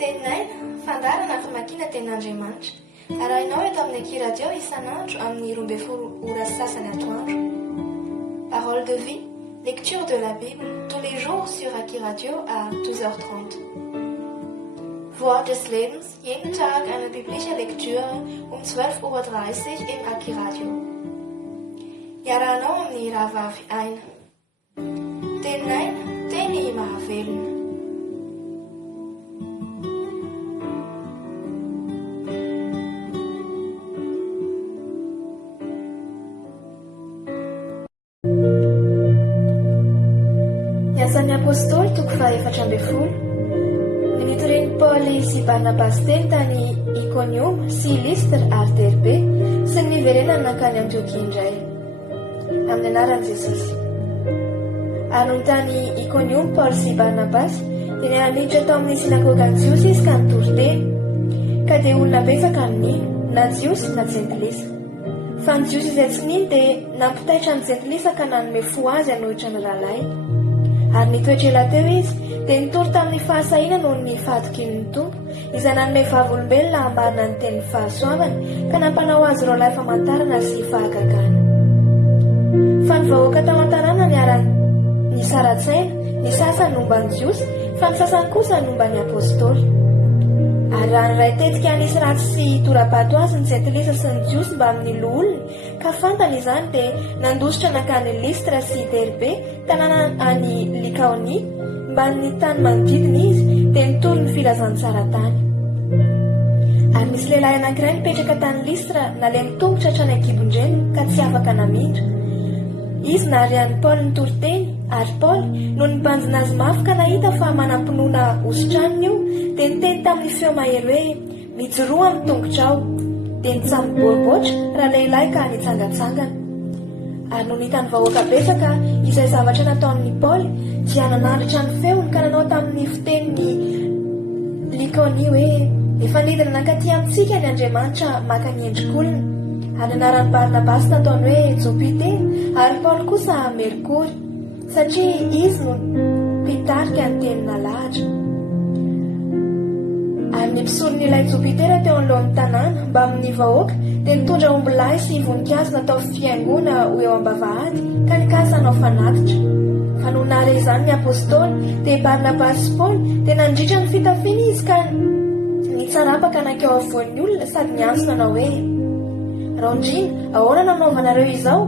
Tenin'aina, fandarana famakiana tenin'Andriamanitra. Arahinao eto amin'ny Ekiradio isan'andro amin'ny 12 ora sasany atoandro. Parole de vie, lecture de la Bible, tous les jours sur Ekiradio à 12h30. Wort des Lebens, jeden Tag eine biblische Lektüre um 12:30 Uhr im Ekiradio. Iarahanao amin'ny rahavavy aina. Tenin'aina, teny mahavelona. Niasan'ny apôstôly toko faha-efatra ambin'ny folo. Nimitoreny Paoly sy Barnabasy teny tany Ikonioma sy Listra ary Derbe sy ny niverenany nankany Antiokia indray amin'ny anaran'i Jesosy. Ary noho tany Ikonioma Paoly sy Barnabasy dia nianatra tao amin'ny sinagogan'ny Jiosy izy ka nitory teny, ka dia olona betsaka no nino, na Jiosy na jentilisa. Fa ny Jiosy izay tsy nino dia nampitaitra ny jentilisa ka nanome fo azy hanohitra ny rahalahy. Ary nitoetra ela teo izy dia nitory tamin'ny fahasahiana noho ny fahatokiny Tompo izay nanome vavolombelona hambarina ny tenin'ny fahasoavana ka nampanao azy roalahy famantarana sy fahagagana. Fa ny vahoaka tao an-tanàna ny Saratsaina, ny sasany nomba ny Jiosy, fa ny sasany kosa nomba ny apôstôly. Ary raha nyray tetika nisy ratsy sy tora-bato azy ny jentilisa sy ny Jiosy mba amin'ny loholony, ka fantany izany dia nandositra nankany Listra sy Derbe, tanàna any Likaonia, mba ny tany manodidina izy dia nitory ny filazantsara tany. Ary misy lehilahy anankiray nipetraka tany Listra nalemy tongotra hatrany an-kibon-dreny ka tsy afaka namindra. Izy naharian'ny Paoly nitory teny, ary Paoly noho nibanjina azy mafy ka nahita fa manampinoana osotraniny io dia niteny tamin'ny feo mahery hoe mijoroa amin'ny tongotrao, dia nitsamboboatra raha lehilahy ka nitsangatsangana. Ary noho nitany vahoaka betsaka izay zavatra nataon'ny Paoly dia nanaritra ny feony ka nanao tamin'ny fitenin'ny Likaonia hoe efa nidina nankaty amintsika ny Andriamanitra maka ny endrik'olona. Ary anaran'ny Barnabasy nataony hoe Jopiter ary Paoly kosa Merkory satria izy no mpitarika ny teny nalahatra. Ary nipisoron'ilay Jopiter teo anoloan'ny tanàna mba amin'ny vahoaka dia nitondra omby lahy sy voninkazo natao fiaingona ho eo am-bavahady ka nikasa hanao fanatitra. Fa noho nahare izany ny apôstôly dia Barnabasy sy Paoly dia nandritra ny fitafiana izy ka nitsarapaka nankeo avoan'ny olona sady niantso nanao hoe Raondrina, ahoana nanaovanareo izao?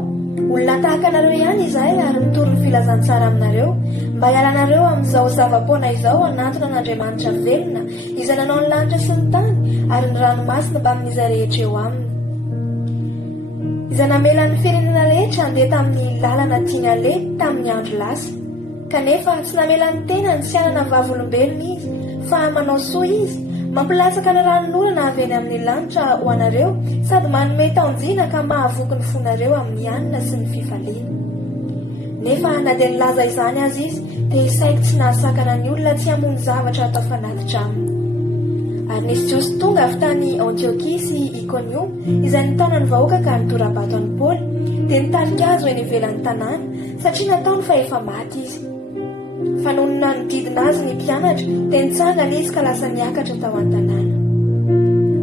Olona tahaka anareo ihany izahay ary mitory ny filazantsara aminareo mba hialanareo amin'izao zava-poana izao anatona n'Andriamanitra velona izay nanao ny lanitra sy ny tany ary ny ranomasina mba amin'izay rehetra eo aminy. Izay namela ny firenena rehetra handeha tamin'ny lalana tiany aleha tamin'ny andro lasa. Kanefa tsy namela ny tenany sy anana vavolombelona izy, fa manao soa izy, mampilatsaka ny ranon'olana avy eny amin'ny lanitra ho anareo sady manome taonjina ka mahavoky ny fonareo amin'ny anina sy ny fifaliana. Nefa na dia nilaza izany azy izy dia isaiko tsy nahasakana ny olona tsy hamono zavatra atao fanatitra aminy. Ary nisy Jiosy tonga avy tany Antiokia sy Ikonioma izay nitaona ny vahoaka ka nitora-bato an'i Paoly dia nitarika azy ho eny ivelan'ny tanàna satria nataony fa efa maty izy. Fa noho nanodidina azy ny mpianatra dia nitsangana izy ka lasa niakatra tao an-tanàna.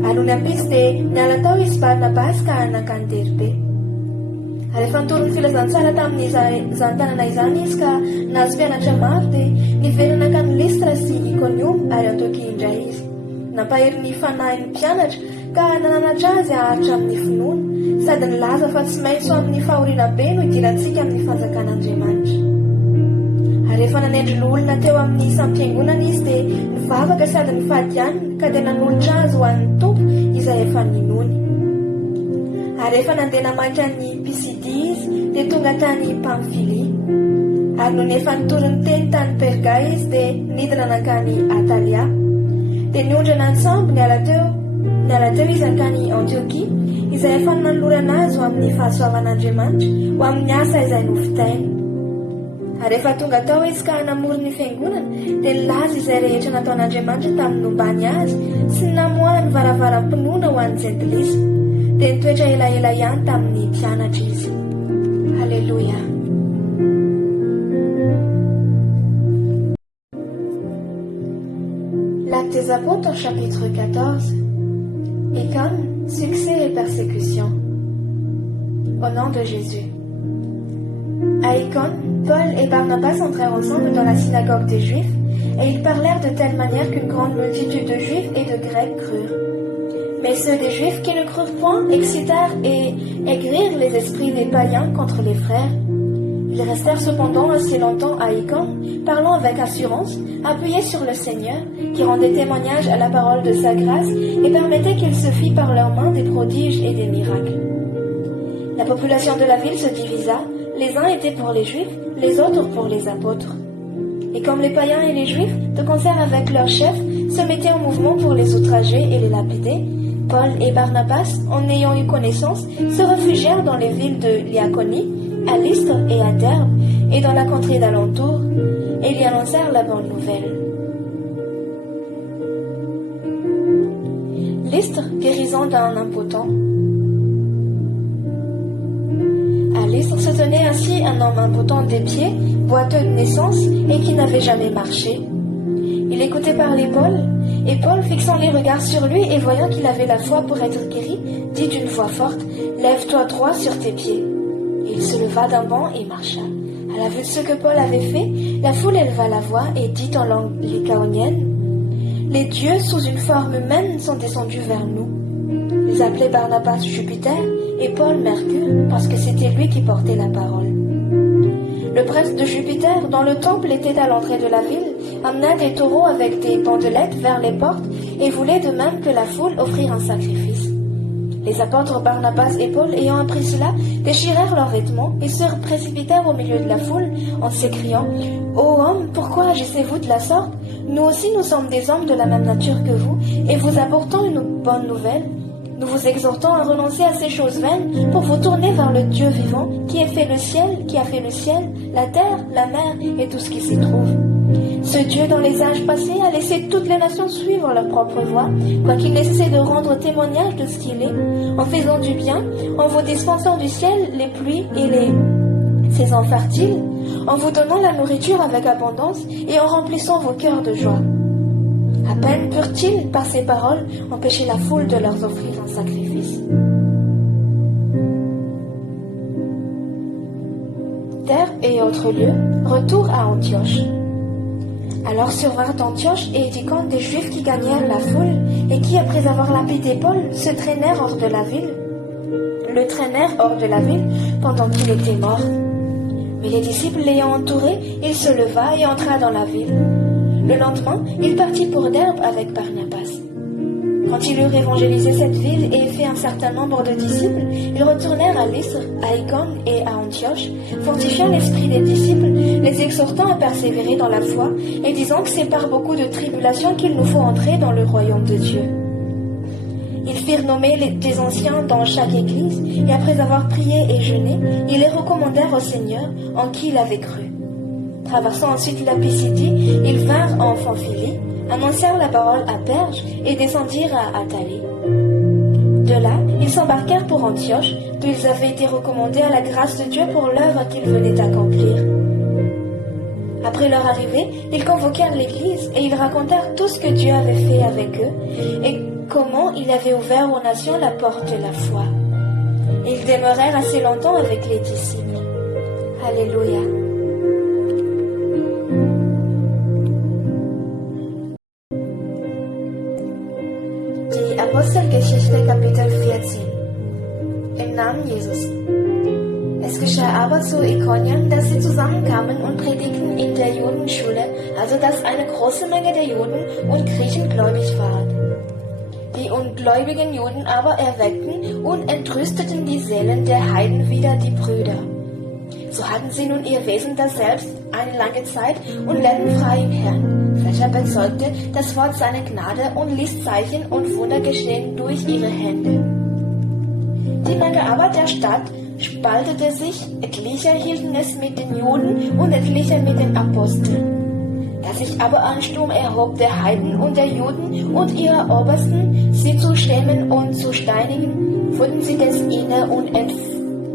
Ary noho ny ampitsy dia niala tao izy Barnabasy ka nankany Derbe. Ary efa nitory ny filazantsara tamin'izany tanàna izany izy ka nahazo mpianatra maro dia niverina nankany Listra sy Ikonioma ary Antiokia indray izy. Nampahery ny fanahin'ny mpianatra ka nananatra azy haharitra amin'ny finoana sady nilaza fa tsy maintsy amin'ny fahoriana be no hidirantsika amin'ny fanjakan'Andriamanitra. Ary efa nanendry olona teo amin'ny isam-piangonana izy dia nivavaka sady nifadianina ka dia nanolotra azy ho an'ny Tompo izay efa ninony. Ary efa nandeha namaky an'ny Pisidia izy dia tonga tany Pamfilia. Ary noho nefa nitory ny teny tany Perga izy dia nidina nankany Atalia. Dia niondrana ny sambo niala teo izy ankany Antiokia izay efa nanolorana azy ho amin'ny fahasoavan'Andriamanitra ho amin'ny asa izay novitainy. Ary efa tonga tao izy ka namory ny fiangonana dia nilaza izay rehetra nataon'Andriamanitra tamin'ny nombany azy sy namoahana ny varavaram-pinoana ho an'ny jentilisa dia nitoetra elaela ihany tamin'ny mpianatra izy. Halleluja. L'acte des Apôtres, chapitre 14. Icône, succès et persécution. Au nom de Jésus. À Icône, Paul et Barnabas entrèrent ensemble dans la synagogue des Juifs, et ils parlèrent de telle manière qu'une grande multitude de Juifs et de Grecs crurent. Mais ceux des Juifs qui ne crurent point excitèrent et aigrirent les esprits des païens contre les frères. Ils restèrent cependant assez longtemps à Icône, parlant avec assurance, appuyés sur le Seigneur, qui rendait témoignage à la parole de sa grâce et permettait qu'il se fît par leurs mains des prodiges et des miracles. La population de la ville se divisa, les uns étaient pour les Juifs, les autres pour les apôtres. Et comme les païens et les Juifs, de concert avec leurs chefs, se mettaient en mouvement pour les outrager et les lapider, Paul et Barnabas, en ayant eu connaissance, se réfugièrent dans les villes de Lyaconie, à Lystre et à Derbe, et dans la contrée d'alentour, et y annoncèrent la bonne nouvelle. Lystre, guérison d'un impotent. À Lystre se tenait ainsi un homme impotent des pieds, boiteux de naissance, et qui n'avait jamais marché. Il écoutait parler Paul, et Paul, fixant les regards sur lui et voyant qu'il avait la foi pour être guéri, dit d'une voix forte, « Lève-toi droit sur tes pieds. » Il se leva d'un bond et marcha. À la vue de ce que Paul avait fait, la foule éleva la voix et dit en langue lycaonienne, « Les dieux sous une forme humaine sont descendus vers nous. » Ils appelaient Barnabas Jupiter et Paul Mercure, parce que c'était lui qui portait la parole. Le prêtre de Jupiter, dont le temple était à l'entrée de la ville, amena des taureaux avec des bandelettes vers les portes et voulait de même que la foule offrir un sacrifice. Les apôtres Barnabas et Paul, ayant appris cela, déchirèrent leurs vêtements et se précipitèrent au milieu de la foule en s'écriant « Ô hommes, pourquoi agissez-vous de la sorte? Nous aussi nous sommes des hommes de la même nature que vous, et vous apportons une bonne nouvelle. Nous vous exhortons à renoncer à ces choses vaines pour vous tourner vers le Dieu vivant qui a fait le ciel, la terre, la mer et tout ce qui s'y trouve. Ce Dieu, dans les âges passés, a laissé toutes les nations suivre leur propre voie, quoiqu'il ait cessé de rendre témoignage de ce qu'il est, en faisant du bien, en vous dispensant du ciel les pluies et les saisons fertiles, en vous donnant la nourriture avec abondance et en remplissant vos cœurs de joie. À peine purent-ils, par ces paroles, empêcher la foule de leur offrir un sacrifice. Terre et autres lieux, retour à Antioche. Alors survinrent Antioche et Icône des Juifs qui gagnèrent la foule, et qui, après avoir lapidé Paul, se traînèrent hors de la ville. Le traînèrent hors de la ville pendant qu'il était mort. Mais les disciples l'ayant entouré, il se leva et entra dans la ville. Le lendemain, il partit pour Derbe avec Barnabas. Quand ils eurent évangélisé cette ville et fait un certain nombre de disciples, ils retournèrent à Lystre, à Icône et à Antioche, fortifiant l'esprit des disciples, les exhortant à persévérer dans la foi, et disant que c'est par beaucoup de tribulations qu'il nous faut entrer dans le royaume de Dieu. Ils firent nommer des anciens dans chaque église, et après avoir prié et jeûné, ils les recommandèrent au Seigneur, en qui ils avaient cru. Traversant ensuite la Pisidie, ils vinrent en Pamphylie, annoncèrent la parole à Perge et descendirent à Attalie. De là, ils s'embarquèrent pour Antioche, d'où ils avaient été recommandés à la grâce de Dieu pour l'œuvre qu'ils venaient d'accomplir. Après leur arrivée, ils convoquèrent l'Église et ils racontèrent tout ce que Dieu avait fait avec eux et comment il avait ouvert aux nations la porte de la foi. Ils demeurèrent assez longtemps avec les disciples. Alléluia. Die Apostelgeschichte Kapitel 14. Im Namen Jesus. Es geschah aber zu Ikonien, dass sie zusammenkamen und predigten in der Judenschule, also dass eine große Menge der Juden und Griechen gläubig war. Die ungläubigen Juden aber erweckten und entrüsteten die Seelen der Heiden wider die Brüder. So hatten sie nun ihr Wesen daselbst eine lange Zeit und lernten frei im Herrn, welcher bezeugte das Wort seiner Gnade und ließ Zeichen und Wunder geschehen durch ihre Hände. Die Menge aber der Stadt spaltete sich, etliche hielten es mit den Juden und etliche mit den Aposteln. Da sich aber ein Sturm erhob der Heiden und der Juden und ihrer Obersten, sie zu schämen und zu steinigen, wurden sie des inne und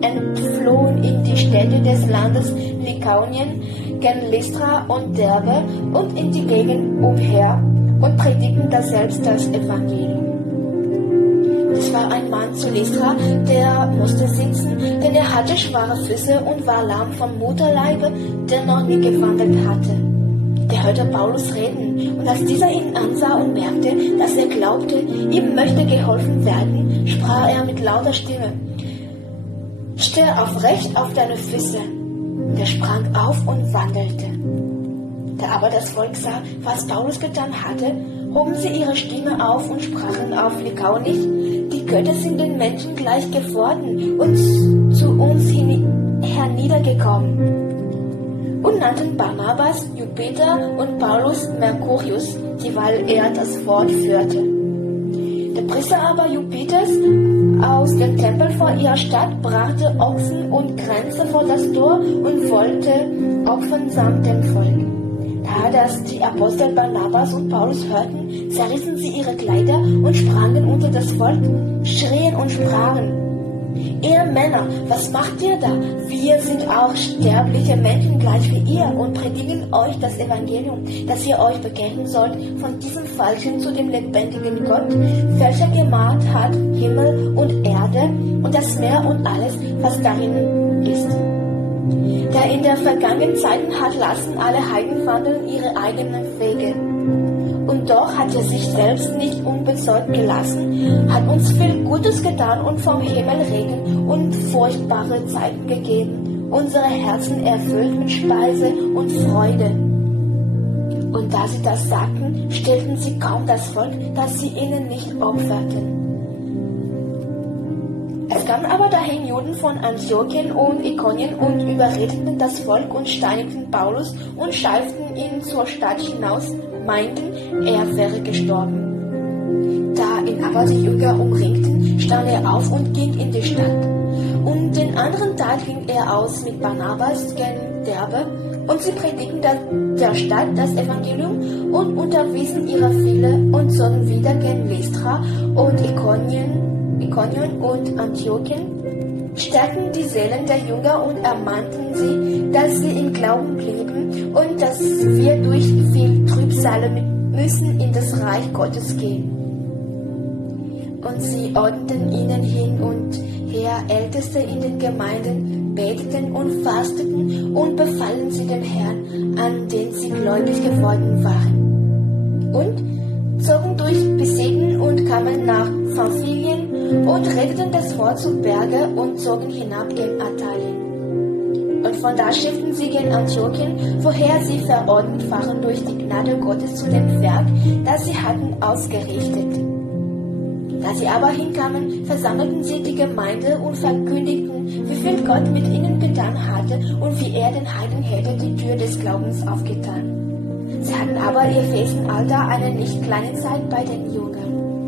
entflohen in die Städte des Landes Lykaonien, gen Lystra und Derbe und in die Gegend umher und predigten daselbst das Evangelium. Es war ein Mann zu Lystra, der musste sitzen, denn er hatte schwache Füße und war lahm vom Mutterleibe, der noch nie gewandelt hatte. Der hörte Paulus reden, und als dieser ihn ansah und merkte, dass er glaubte, ihm möchte geholfen werden, sprach er mit lauter Stimme: »Steh aufrecht auf deine Füße!« Und er sprang auf und wandelte. Da aber das Volk sah, was Paulus getan hatte, hoben sie ihre Stimme auf und sprachen auf Lykaonisch: »Die Götter sind den Menschen gleich geworden und zu uns herniedergekommen.« Und nannten Barnabas Jupiter und Paulus Mercurius, weil er das Wort führte. Der Priester aber Jupiters aus dem Tempel vor ihrer Stadt brachte Ochsen und Kränze vor das Tor und wollte opfern samt dem Volk. Da das die Apostel Barnabas und Paulus hörten, zerrissen sie ihre Kleider und sprangen unter das Volk, schrien und sprachen: »Ihr Männer, was macht ihr da? Wir sind auch sterbliche Menschen gleich wie ihr und predigen euch das Evangelium, dass ihr euch bekehren sollt von diesem Falschen zu dem lebendigen Gott, welcher gemacht hat Himmel und Erde und das Meer und alles, was darin ist. Der in der vergangenen Zeiten hat lassen alle Heiden wandeln ihre eigenen Wege. Und doch hat er sich selbst nicht unbezeugt gelassen, hat uns viel Gutes getan und vom Himmel Regen und furchtbare Zeiten gegeben, unsere Herzen erfüllt mit Speise und Freude.« Und da sie das sagten, stillten sie kaum das Volk, dass sie ihnen nicht opferten. Es kamen aber dahin Juden von Antiochien und Ikonien und überredeten das Volk und steinigten Paulus und scheiften ihn zur Stadt hinaus, meinten, er wäre gestorben. Da ihn aber die Jünger umringten, stand er auf und ging in die Stadt. Und den anderen Tag ging er aus mit Barnabas gen Derbe, und sie predigten der Stadt das Evangelium und unterwiesen ihre viele und zogen wieder gen Lystra und Ikonien und Antiochien, stärkten die Seelen der Jünger und ermahnten sie, dass sie im Glauben blieben und dass wir durch viel Trübsale müssen in das Reich Gottes gehen. Und sie ordneten ihnen hin und her Älteste in den Gemeinden, beteten und fasteten und befahlen sie dem Herrn, an den sie gläubig geworden waren. Und zogen durch Pisidia und kamen nach Pamphylien und redeten das Wort zu Berge und zogen hinab gen Attalien. Und von da schifften sie gen Antiochien, woher sie verordnet waren durch die Gnade Gottes zu dem Werk, das sie hatten ausgerichtet. Da sie aber hinkamen, versammelten sie die Gemeinde und verkündigten, wie viel Gott mit ihnen getan hatte und wie er den Heiden hätte die Tür des Glaubens aufgetan. Sie hatten aber ihr Wesenalter eine nicht kleine Zeit bei den Jüngern.